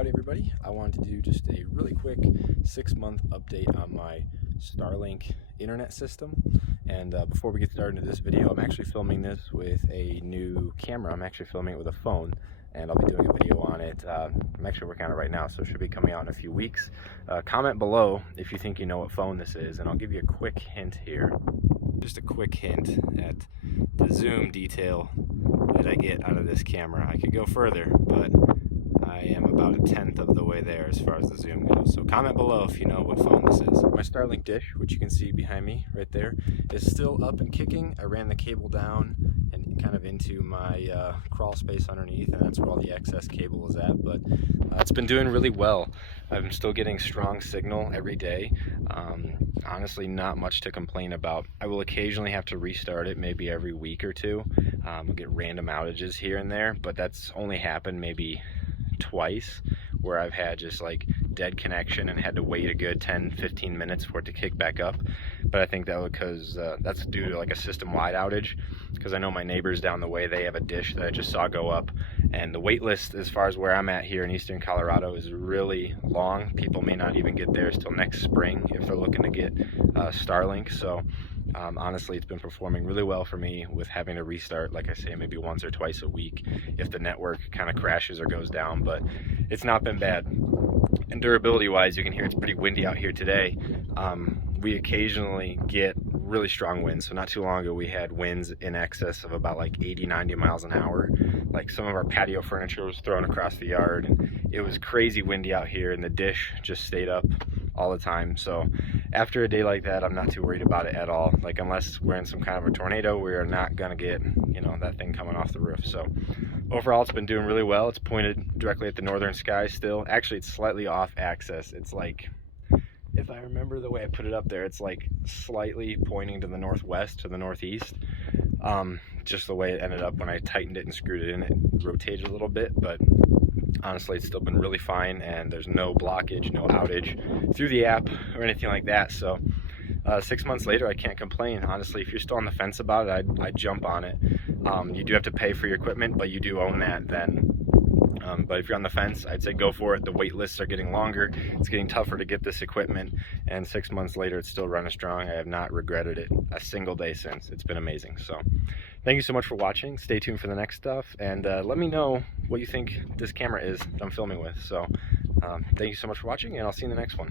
Howdy everybody. I wanted to do just a really quick 6-month update on my Starlink internet system. And before we get started into this video, I'm actually filming this with a new camera. I'm actually filming it with a phone, and I'll be doing a video on it. I'm actually working on it right now, so it should be coming out in a few weeks. Comment below if you think you know what phone this is, and I'll give you a quick hint here. Just a quick hint at the zoom detail that I get out of this camera. I could go further, but I am about 1/10 of the way there as far as the zoom goes. So comment below if you know what phone this is. My Starlink dish, which you can see behind me right there, is still up and kicking. I ran the cable down and kind of into my crawl space underneath, and that's where all the excess cable is at. But it's been doing really well. I'm still getting strong signal every day. Honestly, not much to complain about. I will occasionally have to restart it, maybe every week or two. We'll get random outages here and there, but that's only happened maybe twice where I've had just like dead connection and had to wait a good 10-15 minutes for it to kick back up. But I think that was because that's due to like a system-wide outage, because I know my neighbors down the way, they have a dish that I just saw go up, and the wait list as far as where I'm at here in eastern Colorado is really long. People may not even get theirs till next spring if they're looking to get Starlink. So honestly, it's been performing really well for me with having to restart, like I say, maybe once or twice a week if the network kind of crashes or goes down, but it's not been bad. And durability wise, you can hear it's pretty windy out here today. We occasionally get really strong winds. So not too long ago we had winds in excess of about like 80-90 miles an hour. Like some of our patio furniture was thrown across the yard, and it was crazy windy out here, and the dish just stayed up all the time. So after a day like that, I'm not too worried about it at all. Like, unless we're in some kind of a tornado, we're not gonna get, you know, that thing coming off the roof. So overall, it's been doing really well. It's pointed directly at the northern sky still. Actually, it's slightly off axis. It's like, if I remember the way I put it up there, it's like slightly pointing to the northwest, to the northeast. Just the way it ended up when I tightened it and screwed it in, it rotated a little bit, but honestly, it's still been really fine, and there's no blockage, no outage through the app or anything like that. So 6 months later, I can't complain. Honestly, if you're still on the fence about it, I'd jump on it. You do have to pay for your equipment, but you do own that then. But if you're on the fence, I'd say go for it. The wait lists are getting longer. It's getting tougher to get this equipment, and 6 months later, it's still running strong. I have not regretted it a single day since. It's been amazing. So thank you so much for watching. Stay tuned for the next stuff, and let me know what you think this camera is that I'm filming with. So thank you so much for watching, and I'll see you in the next one.